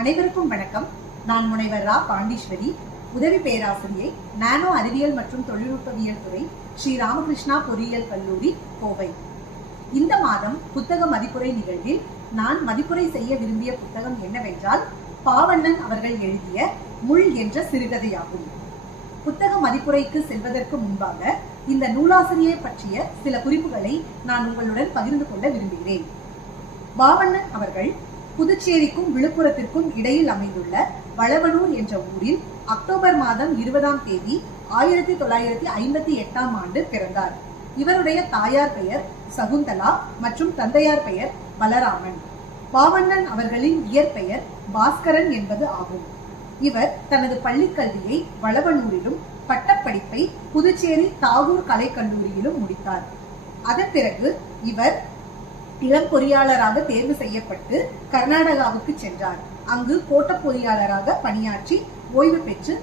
அனைவருக்கும் வணக்கம். நான் முனைவர் ரா. பாண்டீஸ்வரி. உதவி பேராசிரியை நானோ அறிவியல் மற்றும் தொழில்நுட்பவியல் துறை ஸ்ரீ ராமகிருஷ்ணா பொறியியல் கல்லூரி கோவை. இந்த மாதம் புத்தக மதிப்புரை நிகழ்வில் நான் மதிப்புரை செய்ய விரும்பிய புத்தகம் என்னவென்றால் பாவண்ணன் அவர்கள் எழுதிய முள் என்ற சிறுகதையாகும். புத்தக மதிப்புரைக்கு செல்வதற்கு முன்பாக இந்த நூலாசிரியை பற்றிய சில குறிப்புகளை நான் உங்களுடன் பகிர்ந்து கொள்ள விரும்புகிறேன். பாவண்ணன் அவர்கள் புதுச்சேரிக்கும் விழுப்புரத்திற்கும் இடையில் அமைந்துள்ள வளவனூர் என்ற ஊரில் அக்டோபர் மாதம் இருபதாம் தேதி ஆயிரத்தி தொள்ளாயிரத்தி ஐம்பத்தி எட்டாம் ஆண்டு பிறந்தார். இவருடைய தாயார் பெயர் சகுந்தலா மற்றும் தந்தையார் பெயர் பலராமன். பாவண்ணன் அவர்களின் இயற்பெயர் பாஸ்கரன் என்பது ஆகும். இவர் தனது பள்ளிக்கல்வியை வளவனூரிலும் பட்டப்படிப்பை புதுச்சேரி தாகூர் கலைக்கல்லூரியிலும் முடித்தார். அதன் பிறகு இவர் இளம் பொறியாளராக தேர்வு செய்யப்பட்டு கர்நாடகாவுக்கு சென்றார். அங்கு கோட்ட பொறியாளராக பணியாற்றி ஓய்வு பெற்று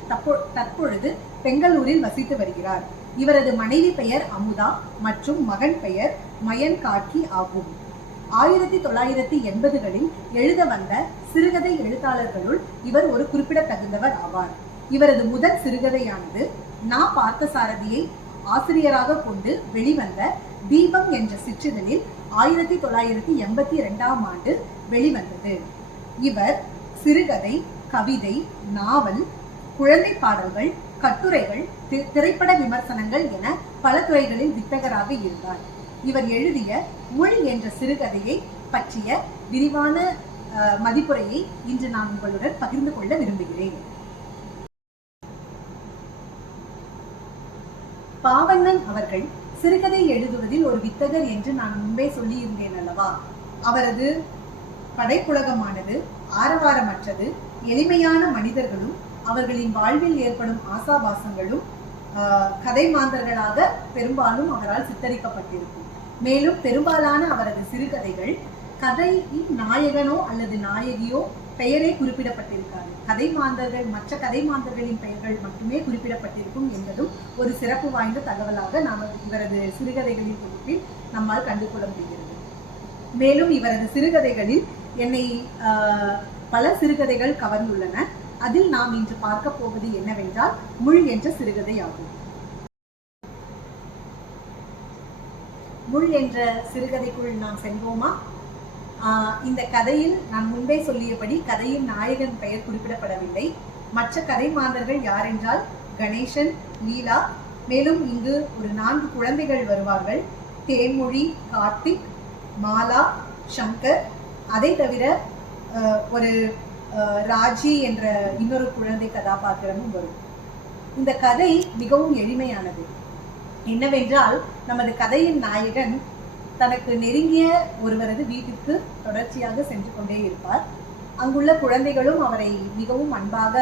தற்பொழுது பெங்களூரில் வசித்து வருகிறார். இவரது மனைவி பெயர் அமுதா மற்றும் மகன் பெயர் மயன் காக்கி ஆகும். ஆயிரத்தி தொள்ளாயிரத்தி எண்பதுகளில் எழுத வந்த சிறுகதை எழுத்தாளர்களுள் இவர் ஒரு குறிப்பிடத்தகுந்தவர் ஆவார். இவரது முதல் சிறுகதையானது நா பார்த்தசாரதியை ஆசிரியராக கொண்டு வெளிவந்த தீபம் என்ற சிற்றிதழில் ஆயிரத்தி தொள்ளாயிரத்தி எண்பத்தி இரண்டாம் ஆண்டு வெளிவந்தது. இவர் சிறுகதை கவிதை நாவல் குழந்தை பாடல்கள் கட்டுரைகள் தி- திரைப்பட விமர்சனங்கள் என பல துறைகளில் வித்தகராக இருந்தார். இவர் எழுதிய மொழி என்ற சிறுகதையை பற்றிய விரிவான அஹ், மதிப்புரையை இன்று நான் உங்களுடன் பகிர்ந்து கொள்ள விரும்புகிறேன். பாவண்ணன் அவர்கள் சிறுகதை எழுதுவதில் ஒரு வித்தகர் என்று நான் முன்பே சொல்லியிருந்தேன் அல்லவா? அவரது படைப்புலகமானது ஆரவாரமற்றது. எளிமையான மனிதர்களும் அவர்களின் வாழ்வில் ஏற்படும் ஆசாபாசங்களும் ஆஹ், கதை மாந்தர்களாக பெரும்பாலும் அவரால் சித்தரிக்கப்பட்டிருக்கும். மேலும் பெரும்பாலான அவரது சிறுகதைகள் கதையின் நாயகனோ அல்லது நாயகியோ பெயரே குறிப்பிடப்பட்டிருக்காது. கதை மாந்தர்கள் மற்ற கதை மாந்தர்களின் பெயர்கள் மட்டுமே குறிப்பிடப்பட்டிருக்கும் என்பதும் ஒரு சிறப்பு வாய்ந்த தகவலாக நாம் இவரது சிறுகதைகளின் தொகுப்பில் நம்மால் கண்டுகொள்ள முடிகிறது. மேலும் இவரது சிறுகதைகளில் என்னை ஆஹ், பல சிறுகதைகள் கவர்ந்துள்ளன. அதில் நாம் இன்று பார்க்க போவது என்னவென்றால் முள் என்ற சிறுகதை ஆகும் முள் என்ற சிறுகதைக்குள் நாம் செல்வோமா? இந்த கதையில் நான் முன்பே சொல்லியபடி கதையின் நாயகன் பெயர் குறிப்பிடப்படவில்லை. மற்ற கதை மாந்தர்கள் யாரென்றால் கணேசன் லீலா மேலும் இங்கு ஒரு நான்கு குழந்தைகள் வருவார்கள். தேன்மொழி கார்த்திக் மாலா சங்கர். அதை தவிர ஒரு ராஜி என்ற இன்னொரு குழந்தை கதாபாத்திரமும் வரும். இந்த கதை மிகவும் எளிமையானது. என்னவென்றால் நமது கதையின் நாயகன் தனக்கு நெருங்கிய ஒருவரது வீட்டிற்கு தொடர்ச்சியாக சென்று கொண்டே இருப்பார். அங்குள்ள குழந்தைகளும் அவரை மிகவும் அன்பாக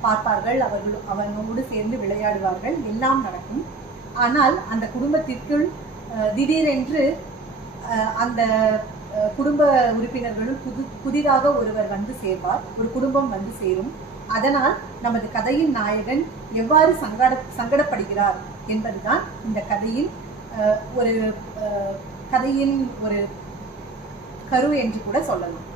பார்ப்பார்கள். அவர்கள் அவனோடு சேர்ந்து விளையாடுவார்கள். எல்லாம் நடக்கும். ஆனால் அந்த குடும்பத்திற்குள் அஹ், திடீரென்று அஹ், அந்த அஹ், குடும்ப உறுப்பினர்களும் புது புதிதாக ஒருவர் வந்து சேர்வார். ஒரு குடும்பம் வந்து சேரும். அதனால் நமது கதையின் நாயகன் எவ்வாறு சங்கட சங்கடப்படுகிறார் என்பதுதான் இந்த கதையின் அஹ், ஒரு அஹ், கதையின் ஒரு கரு என்று கூட சொல்லலாம்.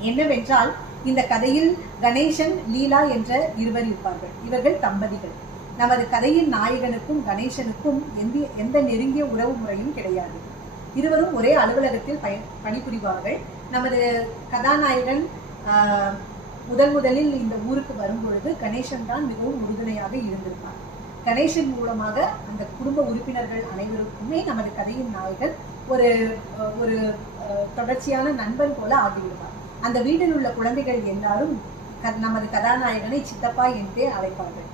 என்னவென்றால் இந்த கதையில் கணேசன் லீலா என்ற இருவர் இருப்பார்கள். இவர்கள் தம்பதிகள். நமது கதையின் நாயகனுக்கும் கணேசனுக்கும் எந்த எந்த நெருங்கிய உறவு முறையும் கிடையாது. இருவரும் ஒரே அலுவலகத்தில் பய பணிபுரிவார்கள். நமது கதாநாயகன் ஆஹ், முதல் முதலில் இந்த ஊருக்கு வரும்பொழுது கணேசன் தான் மிகவும் உறுதுணையாக இருந்திருப்பார். கணேசன் மூலமாக அந்த குடும்ப உறுப்பினர்கள் அனைவருக்குமே நமது கதையின் நாயகர் ஒரு அஹ், ஒரு அஹ், தொடர்ச்சியான நண்பன் போல ஆகிவிடுவார். அந்த வீட்டில் உள்ள குழந்தைகள் எல்லாரும் க- நமது கதாநாயகனை சித்தப்பா என்றே அழைப்பார்கள்.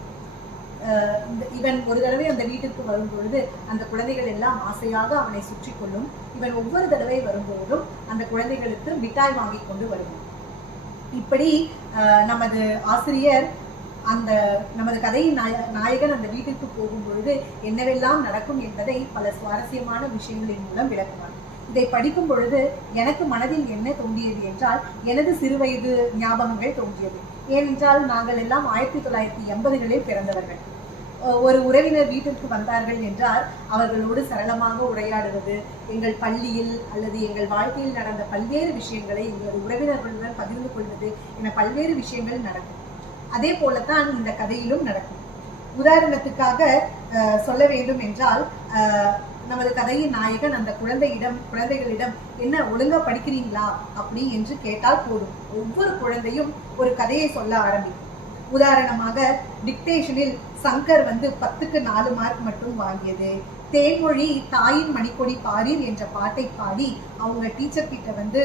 இந்த இவன் ஒரு தடவை அந்த வீட்டிற்கு வரும் பொழுது அந்த குழந்தைகள் எல்லாம் ஆசையாக அவனை சுற்றி கொள்ளும். இவன் ஒவ்வொரு தடவை வரும்பொழுதும் அந்த குழந்தைகளுக்கு மிட்டாய் வாங்கி கொண்டு வருவான். இப்படி அஹ், நமது ஆசிரியர் அந்த நமது கதையின் நாயகன் அந்த வீட்டிற்கு போகும் பொழுது என்னவெல்லாம் நடக்கும் என்பதை பல சுவாரஸ்யமான விஷயங்களின் மூலம் விளக்குவார் இதை படிக்கும் பொழுது எனக்கு மனதில் என்ன தோன்றியது என்றால் எனது சிறுவயது ஞாபகங்கள் தோன்றியது. ஏனென்றால் நாங்கள் எல்லாம் ஆயிரத்தி தொள்ளாயிரத்தி எண்பதுகளில் பிறந்தவர்கள். ஒரு உறவினர் வீட்டிற்கு வந்தார்கள் என்றால் அவர்களோடு சரளமாக உரையாடுவது எங்கள் பள்ளியில் அல்லது எங்கள் வாழ்க்கையில் நடந்த பல்வேறு விஷயங்களை எங்களது உறவினர்களுடன் பகிர்ந்து கொள்வது என பல்வேறு விஷயங்கள் நடக்கும். அதே போலத்தான் இந்த கதையிலும் நடக்கும். உதாரணத்துக்காக அஹ், சொல்ல வேண்டும் என்றால் அஹ், நமது கதையின் நாயகன் அந்த குழந்தையிடம் குழந்தைகளிடம் என்ன ஒழுங்கா படிக்கிறீங்களா? அப்படி என்று கேட்டால் போதும். ஒவ்வொரு குழந்தையும் ஒரு கதையை சொல்ல ஆரம்பிக்கும். உதாரணமாக டிக்டேஷனில் சங்கர் வந்து பத்துக்கு நாலு மார்க் மட்டும் வாங்கியது. தேன்மொழி தாயின் மணிக்கொடி பாரீர் என்ற பாட்டை பாடி அவங்க டீச்சர் கிட்ட வந்து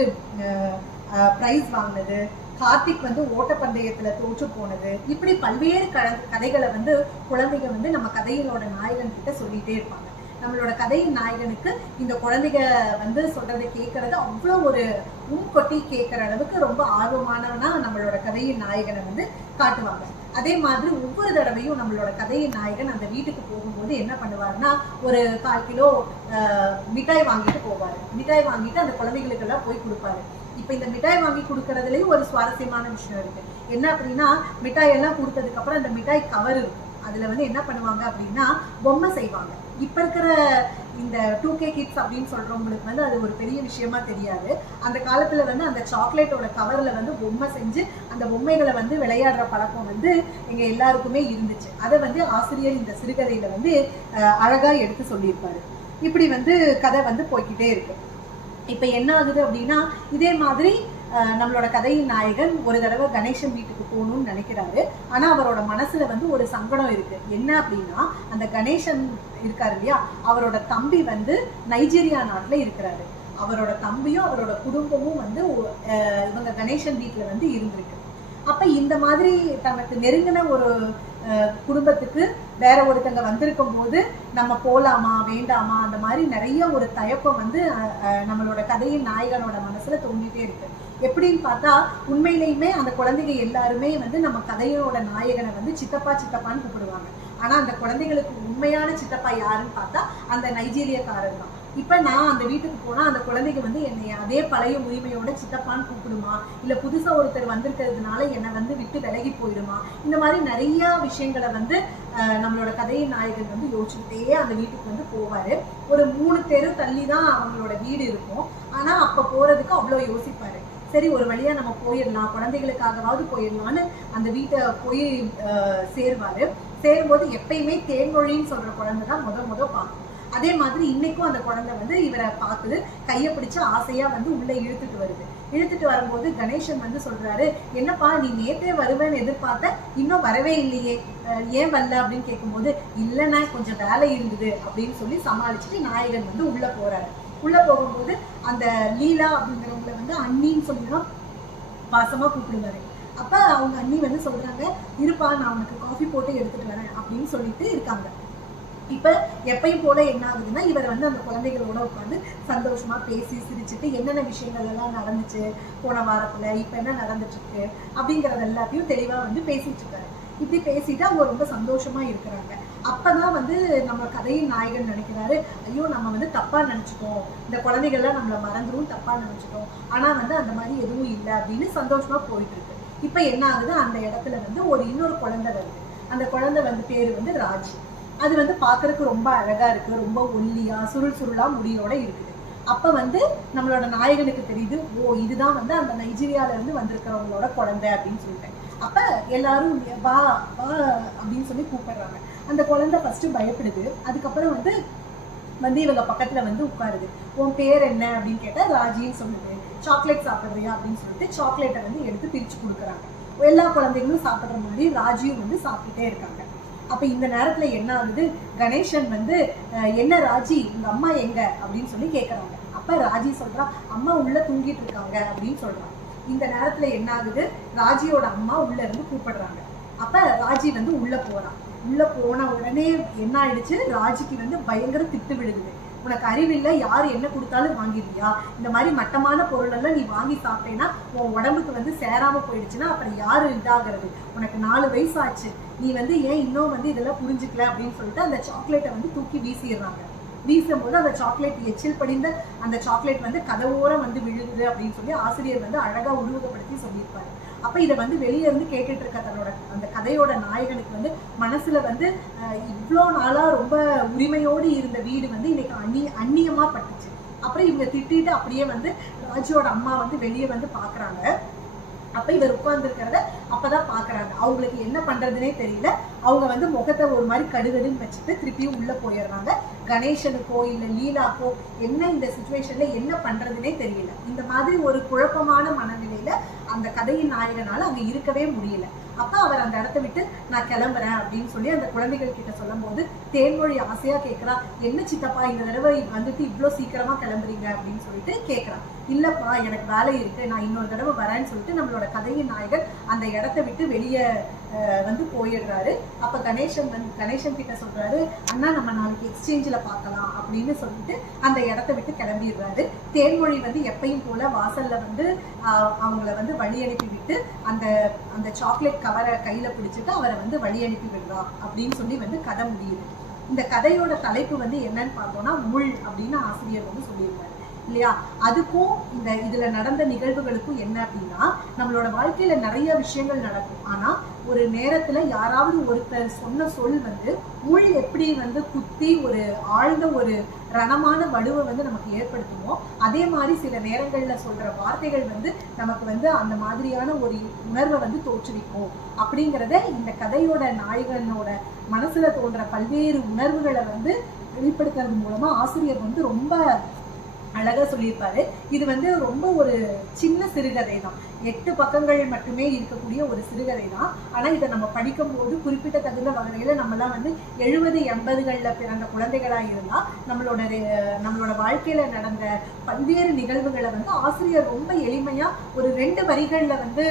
ப்ரைஸ் வாங்கினது. கார்த்திக் வந்து ஓட்டப்பந்தயத்துல தோற்று போனது. இப்படி பல்வேறு க- கதைகளை வந்து குழந்தைங்க வந்து நம்ம கதைகளோட நாயகன் கிட்ட சொல்லிட்டே இருப்பாங்க. நம்மளோட கதையின் நாயகனுக்கு இந்த குழந்தைங்க வந்து சொல்றதை கேட்கறது அவ்வளோ ஒரு உம் கேட்கற அளவுக்கு ரொம்ப ஆர்வமானவனா நம்மளோட கதையின் நாயகனை வந்து காட்டுவாங்க. அதே மாதிரி ஒவ்வொரு தடவையும் நம்மளோட கதையின் நாயகன் அந்த வீட்டுக்கு போகும்போது என்ன பண்ணுவாருன்னா ஒரு கால் கிலோ ஆஹ், மிட்டாய் வாங்கிட்டு போவாரு. மிட்டாய் வாங்கிட்டு அந்த குழந்தைகளுக்கு எல்லாம் போய் கொடுப்பாரு. இப்ப இந்த மிட்டாய் வாங்கி கொடுக்கறதுலயும் ஒரு சுவாரஸ்யமான விஷயம் இருக்கு. என்ன அப்படின்னா மிட்டாய் எல்லாம் கொடுத்ததுக்கு அப்புறம் அந்த மிட்டாய் கவர் இருக்கும். அதுல வந்து என்ன பண்ணுவாங்க அப்படின்னா பொம்மை செய்வாங்க. இப்ப இருக்கிற இந்த டூ கே கிட்ஸ் அப்படின்னு சொல்றவங்களுக்கு வந்து அது ஒரு பெரிய விஷயமா தெரியாது. அந்த காலத்துல வந்து அந்த சாக்லேட்டோட கவர்ல வந்து பொம்மை செஞ்சு அந்த பொம்மைகளை வந்து விளையாடுற பழக்கம் வந்து எங்க எல்லாருக்குமே இருந்துச்சு. அதை வந்து ஆசிரியர் இந்த சிறுகதையில வந்து அஹ், அழகா எடுத்து சொல்லியிருப்பாரு. இப்படி வந்து கதை வந்து போய்க்கிட்டே இருக்கு. இப்ப என்ன ஆகுது அப்படின்னா இதே மாதிரி நம்மளோட கதையின் நாயகன் ஒரு தடவை கணேசன் வீட்டுக்கு போகணும்னு நினைக்கிறாரு. ஆனா அவரோட மனசுல வந்து ஒரு சங்கடம் இருக்கு. என்ன அப்படின்னா அந்த கணேசன் இருக்காரு இல்லையா? அவரோட தம்பி வந்து நைஜீரியா நாட்டுல இருக்கிறாரு. அவரோட தம்பியும் அவரோட குடும்பமும் வந்து இவங்க கணேசன் வீட்டுல வந்து இருந்திருக்கு. அப்ப இந்த மாதிரி தனக்கு நெருங்கின ஒரு குடும்பத்துக்கு வேற ஒருத்தங்க வந்திருக்கும் போது நம்ம போலாமா வேண்டாமா அந்த மாதிரி நிறைய ஒரு தயக்கம் வந்து நம்மளோட கதையின் நாயகனோட மனசுல தோண்டிட்டே இருக்கு. எப்படின்னு பார்த்தா உண்மையிலையுமே அந்த குழந்தைங்க எல்லாருமே வந்து நம்ம கதையோட நாயகனை வந்து சித்தப்பா சித்தப்பான்னு கூப்பிடுவாங்க. ஆனா அந்த குழந்தைகளுக்கு உண்மையான சித்தப்பா யாருன்னு பார்த்தா அந்த நைஜீரியக்காரர் தான். இப்ப நான் அந்த வீட்டுக்கு போனா அந்த குழந்தைங்க வந்து என்னை அதே பழைய உரிமையோட சித்தப்பான்னு கூப்பிடுமா? இல்ல புதுசா ஒருத்தர் வந்திருக்கிறதுனால என்னை வந்து விட்டு விலகி போயிடுமா? இந்த மாதிரி நிறைய விஷயங்களை வந்து நம்மளோட கதையின் நாயகன் வந்து யோசிச்சுக்கிட்டே அந்த வீட்டுக்கு வந்து போவாரு. ஒரு மூணு தெரு தள்ளி தான் அவங்களோட வீடு இருக்கும். ஆனா அப்ப போறதுக்கு அவ்வளோ யோசிப்பாரு. சரி ஒரு வழியா நம்ம போயிடலாம் குழந்தைகளுக்காகவாவது போயிடலாம்னு அந்த வீட்டை போய் அஹ், சேரும்போது எப்பயுமே தேன்மொழின்னு சொல்ற குழந்தை தான் முத முத பார்க்கும். அதே மாதிரி இன்னைக்கும் அந்த குழந்தை வந்து இவரை பார்க்குது. கையை பிடிச்சு ஆசையா வந்து உள்ள இழுத்துட்டு வருது. இழுத்துட்டு வரும்போது கணேசன் வந்து சொல்றாரு என்னப்பா நீ நேத்தே வருவேன்னு எதிர்பார்த்த இன்னும் வரவே இல்லையே. ஏன் வரல? அப்படின்னு கேட்கும்போது இல்லைன்னா கொஞ்சம் வேலை இருந்தது அப்படின்னு சொல்லி சமாளிச்சுட்டு நாயகன் வந்து உள்ள போறாரு. உள்ள போகும்போது அந்த லீலா அப்படிங்கிறவங்கள வந்து அண்ணின்னு சொல்லி தான் பாசமா கூப்பிடுவாரு. அப்ப அவங்க அண்ணி வந்து சொல்றாங்க இருப்பா நான் உனக்கு காஃபி போட்டு எடுத்துட்டு வரேன் அப்படின்னு சொல்லிட்டு இருக்காங்க. இப்ப எப்பயும் போல என்ன ஆகுதுன்னா இவர் வந்து அந்த குழந்தைகளோட உட்காந்து சந்தோஷமா பேசி சிரிச்சுட்டு என்னென்ன விஷயங்கள் எல்லாம் நடந்துச்சு போன வாரத்துல இப்ப என்ன நடந்துட்டு இருக்கு அப்படிங்கறது எல்லாத்தையும் தெளிவா வந்து பேசிட்டு இருக்காரு இப்படி பேசிட்டு அவங்க ரொம்ப சந்தோஷமா இருக்கிறாங்க. அப்பதான் வந்து நம்ம கதையின் நாயகன் நினைக்கிறாரு ஐயோ நம்ம வந்து தப்பா நினைச்சிட்டோம். இந்த குழந்தைகள்லாம் நம்மள மறந்துரும் தப்பா நினைச்சிட்டோம். ஆனா வந்து அந்த மாதிரி எதுவும் இல்லை அப்படின்னு சந்தோஷமா போயிட்டு இருக்கு இப்ப என்ன ஆகுது? அந்த இடத்துல வந்து ஒரு இன்னொரு குழந்தை வருது. அந்த குழந்தை வந்து பேரு வந்து ராஜ். அது வந்து பார்க்கறதுக்கு ரொம்ப அழகா இருக்கு. ரொம்ப ஒல்லியா சுருள் சுருளா முடியோட இருக்குது. அப்ப வந்து நம்மளோட நாயகனுக்கு தெரியுது ஓ இதுதான் வந்து அந்த நைஜீரியால இருந்து வந்திருக்கிறவங்களோட குழந்தை அப்படின்னு சொல்லிட்டு. அப்ப எல்லாரும் வா வா அப்படின்னு சொல்லி கூப்பிடுறாங்க. அந்த குழந்தை ஃபர்ஸ்ட் பயப்படுது. அதுக்கப்புறம் வந்து வந்து இவங்க பக்கத்துல வந்து உட்காருது. உன் பேர் என்ன? அப்படின்னு கேட்டா ராஜின்னு சொல்லுது. சாக்லேட் சாப்பிட்றியா? அப்படின்னு சொல்லிட்டு சாக்லேட்டை வந்து எடுத்து பிரிச்சு கொடுக்குறாங்க. எல்லா குழந்தைங்களும் சாப்பிட்ற மாதிரி ராஜியும் வந்து சாப்பிட்டுட்டே இருக்காங்க. அப்போ இந்த நேரத்தில் என்ன ஆகுது? கணேசன் வந்து என்ன ராஜி? உங்கள் அம்மா எங்க? அப்படின்னு சொல்லி கேட்குறாங்க அப்போ ராஜி சொல்கிறான் அம்மா உள்ளே தூங்கிட்டு இருக்காங்க அப்படின்னு சொல்றாங்க இந்த நேரத்தில் என்ன ஆகுது? ராஜியோட அம்மா உள்ளே இருந்து கூப்பிடுறாங்க. அப்போ ராஜி வந்து உள்ளே போகிறான் உள்ளே போன உடனே என்ன ஆயிடுச்சு? ராஜிக்கு வந்து பயங்கர திட்டு விழுகுது. உனக்கு அறிவில்லை யார் என்ன கொடுத்தாலும் வாங்கிடுவியா? இந்த மாதிரி மட்டமான பொருள் எல்லாம் நீ வாங்கி சாப்பிட்டேன்னா உன் உடம்புக்கு வந்து சேராம போயிடுச்சுன்னா அப்புறம் யாரு இதாகிறது? உனக்கு நாலு வயசு ஆச்சு நீ வந்து ஏன் இன்னும் வந்து இதெல்லாம் புரிஞ்சுக்கல அப்படின்னு சொல்லிட்டு அந்த சாக்லேட்டை வந்து தூக்கி வீசிடுறாங்க. வீசும்போது அந்த சாக்லேட் எச்சில் படிந்த அந்த சாக்லேட் வந்து கதவோரம் வந்து விழுகுது அப்படின்னு சொல்லி ஆசிரியர் வந்து அழகா உருவகப்படுத்தி சொல்லியிருப்பாரு. அப்ப இதை வந்து வெளியே இருந்து கேட்டுட்டு இருக்க தன்னோட அந்த கதையோட நாயகனுக்கு வந்து மனசுல வந்து இவ்வளோ நாளாக நாளா ரொம்ப உரிமையோடு இருந்த வீடு வந்து இன்னைக்கு அந்நி அந்நியமா பட்டுச்சு. அப்புறம் இவங்க திட்டிட்டு அப்படியே வந்து ராஜுவோட அம்மா வந்து வெளியே வந்து பாக்குறாங்க. அப்ப இவர் உட்கார்ந்து இருக்கிறத அப்பதான் பாக்குறாங்க. அவங்களுக்கு என்ன பண்ணுறதுனே தெரியல. அவங்க வந்து முகத்தை ஒரு மாதிரி கடுகடுன்னு வச்சுட்டு திருப்பியும் உள்ள போயிடுறாங்க. கணேசனுக்கோ இல்ல லீலாக்கோ என்ன இந்த சுச்சுவேஷன்ல என்ன பண்ணுறதுனே தெரியல. இந்த மாதிரி ஒரு குழப்பமான மனநிலையில அந்த கதையின் நாயகனால அங்க இருக்கவே முடியல. அப்ப அவர் அந்த இடத்த விட்டு நான் கிளம்புறேன் அப்படின்னு சொல்லி அந்த குழந்தைகள் கிட்ட சொல்லும் போது தேன்மொழி ஆசையா கேக்குறா. என்ன சித்தப்பா இந்த தடவை வந்துட்டு இவ்வளவு சீக்கிரமா கிளம்புறீங்க? அப்படின்னு சொல்லிட்டு கேக்குறா. இல்லப்பா எனக்கு வேலை இருக்கு. நான் இன்னொரு தடவை வரேன்னு சொல்லிட்டு நம்மளோட கதையின் நாயகர் அந்த இடத்த விட்டு வெளியே வந்து போயிடுறாரு. அப்ப கணேசன் வந்து கணேசன் கிட்ட சொல்றாரு அண்ணா நம்ம நாளைக்கு எக்ஸ்சேஞ்சில் பார்க்கலாம் அப்படின்னு சொல்லிட்டு அந்த இடத்த விட்டு கிளம்பிடுறாரு. தேன்மொழி வந்து எப்பயும் போல வாசல்ல வந்து ஆஹ், அவங்கள வந்து வழி அனுப்பி விட்டு அந்த அந்த சாக்லேட் கவரை கையில பிடிச்சிட்டு அவரை வந்து வழி அனுப்பி விடுறா அப்படின்னு சொல்லி வந்து கதை முடியுது. இந்த கதையோட தலைப்பு வந்து என்னன்னு பார்த்தோம்னா முள் அப்படின்னு ஆசிரியர் வந்து சொல்லியிருக்காரு. இல்லையா? அதுக்கும் இந்த இதுல நடந்த நிகழ்வுகளுக்கும் என்ன அப்படின்னா நம்மளோட வாழ்க்கையில நிறைய விஷயங்கள் நடக்கும். ஆனா ஒரு நேரத்துல யாராவது ஒருத்தர் சொன்ன சொல் வந்து முள் எப்படி வந்து குத்தி ஒரு ஆழ்ந்த ஒரு ரணமான வலுவை வந்து நமக்கு ஏற்படுத்துமோ அதே மாதிரி சில நேரங்கள்ல சொல்ற வார்த்தைகள் வந்து நமக்கு வந்து அந்த மாதிரியான ஒரு உணர்வை வந்து தோற்றுவிக்கும். அப்படிங்கிறத இந்த கதையோட நாயகனோட மனசுல தோன்ற பல்வேறு உணர்வுகளை வந்து வெளிப்படுத்துறது மூலமா ஆசிரியர் வந்து ரொம்ப அழகா சொல்லியிருப்பாரு. இது வந்து ரொம்ப ஒரு சின்ன சிறுகதை தான் எட்டு பக்கங்கள் மட்டுமே இருக்கக்கூடிய ஒரு சிறுகதை தான் ஆனா இதை நம்ம படிக்கும்போது குறிப்பிட்ட தகுந்த வகையில நம்மலாம் வந்து எழுபது எண்பதுகள்ல பிறந்த குழந்தைகளா இருந்தா நம்மளோட நம்மளோட வாழ்க்கையில நடந்த பல்வேறு நிகழ்வுகளை வந்து ஆசிரியர் ரொம்ப எளிமையா ஒரு ரெண்டு வரிகள்ல வந்து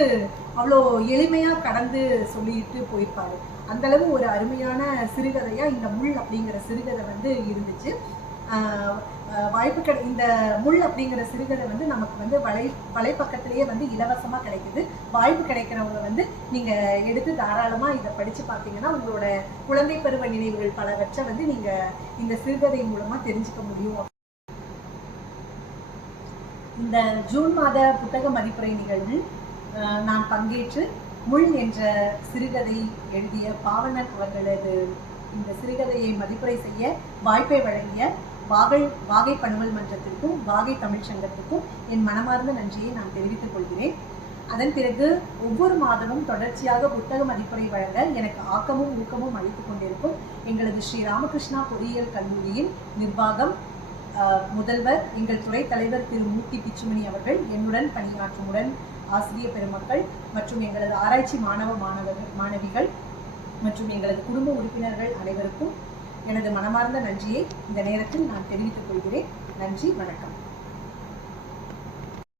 அவ்வளோ எளிமையா கடந்து சொல்லிட்டு போயிருப்பாரு. அந்த அளவு ஒரு அருமையான சிறுகதையா இந்த முள் அப்படிங்கிற சிறுகதை வந்து இருந்துச்சு. ஆஹ் வாய்ப்பு கிடை இந்த முள் அப்படிங்கிற சிறுகதை வந்து நமக்கு வந்து வலை வலைப்பக்கத்திலேயே வந்து இலவசமா கிடைக்குது. வாய்ப்பு கிடைக்கிறவங்க வந்து நீங்க எடுத்து தாராளமா இதை படிச்சு பார்த்தீங்கன்னா உங்களோட குழந்தை பருவ நினைவுகள் பலவற்றை வந்து நீங்க இந்த சிறுகதை மூலமா தெரிஞ்சுக்க முடியும். இந்த ஜூன் மாத புத்தக மதிப்புரை நிகழ்வில் நான் பங்கேற்று முள் என்ற சிறுகதை எழுதிய பாவனர் அவர்களது இந்த சிறுகதையை மதிப்புரை செய்ய வாய்ப்பை வழங்கிய வாகை வாகை பணுவல் மன்றத்திற்கும் வாகை தமிழ் சங்கத்திற்கும் என் மனமார்ந்த நன்றியை நான் தெரிவித்துக் கொள்கிறேன். அதன் பிறகு ஒவ்வொரு மாதமும் தொடர்ச்சியாக புத்தக மதிப்புரை வழங்க எனக்கு ஆக்கமும் ஊக்கமும் அளித்துக் கொண்டிருக்கும் எங்களது ஸ்ரீ ராமகிருஷ்ணா பொறியியல் கல்லூரியின் நிர்வாகம் ஆஹ், முதல்வர் எங்கள் துறை தலைவர் திரு மூர்த்தி பிச்சுமணி அவர்கள் என்னுடன் பணியாற்றுமுடன் ஆசிரியர் பெருமக்கள் மற்றும் எங்களது ஆராய்ச்சி மாணவ மாணவர்கள் மாணவிகள் மற்றும் எங்களது குடும்ப உறுப்பினர்கள் அனைவருக்கும் எனது மனமார்ந்த நன்றியை இந்த நேரத்தில் நான் தெரிவித்துக் கொள்கிறேன். நன்றி வணக்கம்.